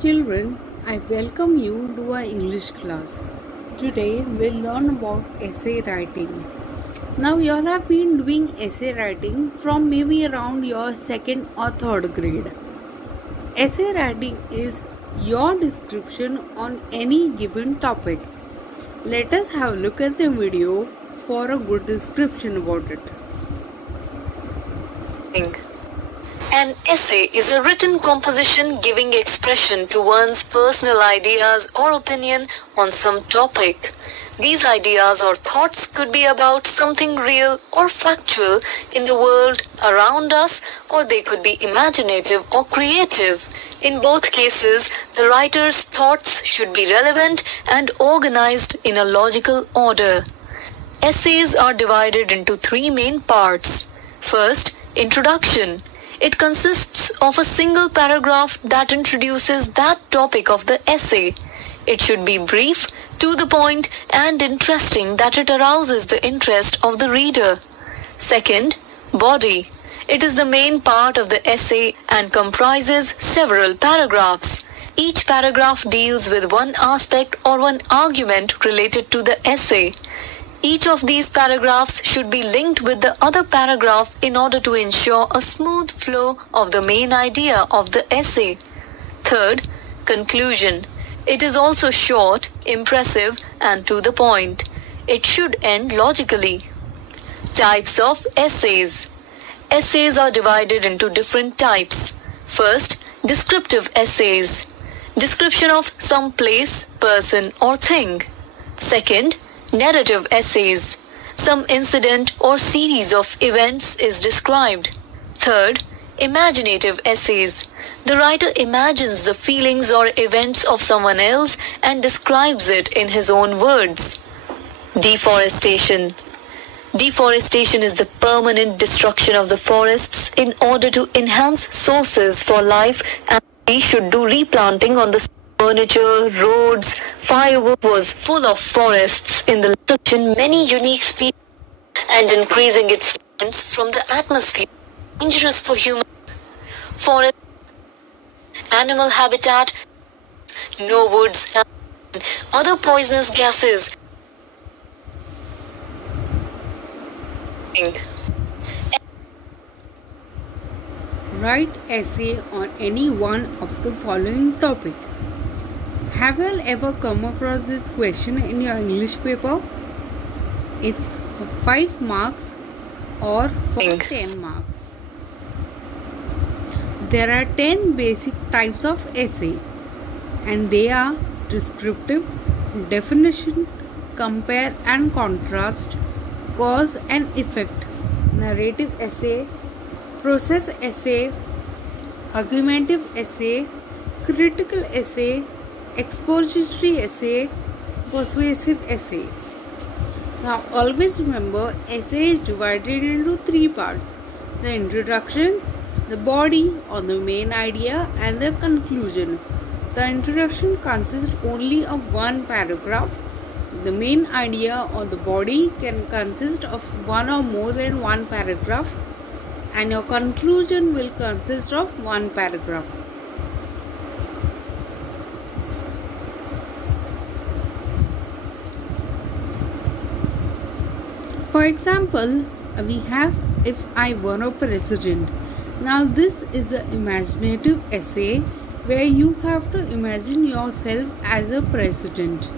Children, I welcome you to our English class. Today we'll learn about essay writing. Now you all have been doing essay writing from maybe around your second or third grade. Essay writing is your description on any given topic. Let us have a look at the video for a good description about it. An essay is a written composition giving expression to one's personal ideas or opinion on some topic. These ideas or thoughts could be about something real or factual in the world around us, or they could be imaginative or creative. In both cases, the writer's thoughts should be relevant and organized in a logical order. Essays are divided into three main parts. First, introduction. It consists of a single paragraph that introduces that topic of the essay. It should be brief, to the point, and interesting that it arouses the interest of the reader. Second, body. It is the main part of the essay and comprises several paragraphs. Each paragraph deals with one aspect or one argument related to the essay. Each of these paragraphs should be linked with the other paragraph in order to ensure a smooth flow of the main idea of the essay. Third, conclusion. It is also short, impressive, and to the point. It should end logically. Types of essays. Essays are divided into different types. First, descriptive essays. Description of some place, person, or thing. Second, narrative essays. Some incident or series of events is described. Third, imaginative essays. The writer imagines the feelings or events of someone else and describes it in his own words. Deforestation. Deforestation is the permanent destruction of the forests in order to enhance sources for life, and we should do replanting on the furniture, roads. Firewood was full of forests in the section, many unique species, and increasing its influence from the atmosphere. Dangerous for human forest, animal habitat, no woods, and other poisonous gases. Write essay on any one of the following topic. Have you ever come across this question in your English paper? It's for 5 marks or for 10 marks. There are 10 basic types of essay, and they are descriptive, definition, compare and contrast, cause and effect, narrative essay, process essay, argumentative essay, critical essay, expository essay, persuasive essay. Now always remember, essay is divided into 3 parts: the introduction, the body or the main idea, and the conclusion. The introduction consists only of one paragraph. The main idea or the body can consist of one or more than one paragraph, and your conclusion will consist of one paragraph. For example, we have If I Were a President. Now this is an imaginative essay where you have to imagine yourself as a president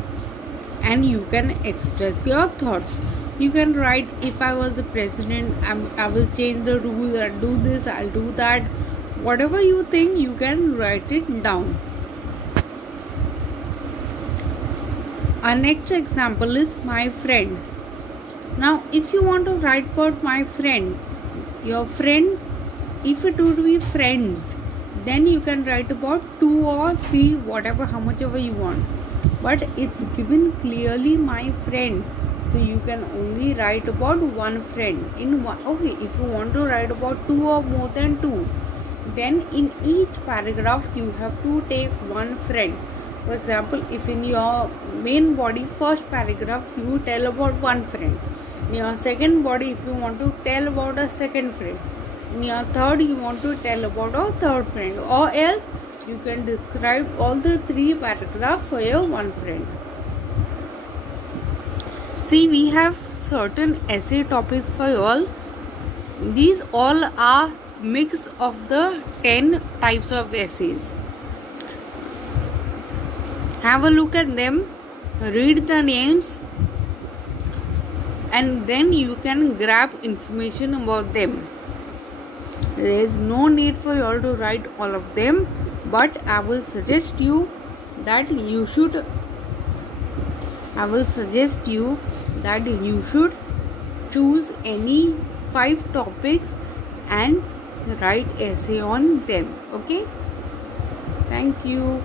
and you can express your thoughts. You can write, if I was a president, I will change the rules, I'll do this, I'll do that. Whatever you think, you can write it down. Our next example is my friend. Now if you want to write about my friend, your friend, if it would be friends, then you can write about 2 or 3, whatever, how much ever you want. But it's given clearly my friend, so you can only write about one friend in one. Okay, if you want to write about 2 or more than 2, then in each paragraph you have to take one friend. For example, if in your main body first paragraph you tell about one friend, in your second body if you want to tell about a second friend, in your third you want to tell about a third friend, or else You can describe all the 3 paragraphs for your one friend. See, we have certain essay topics for you all. These all are mix of the 10 types of essays. Have a look at them, read the names, and then you can grab information about them. There is no need for you all to write all of them, but I will suggest you that you should choose any 5 topics and write essay on them. Okay, thank you.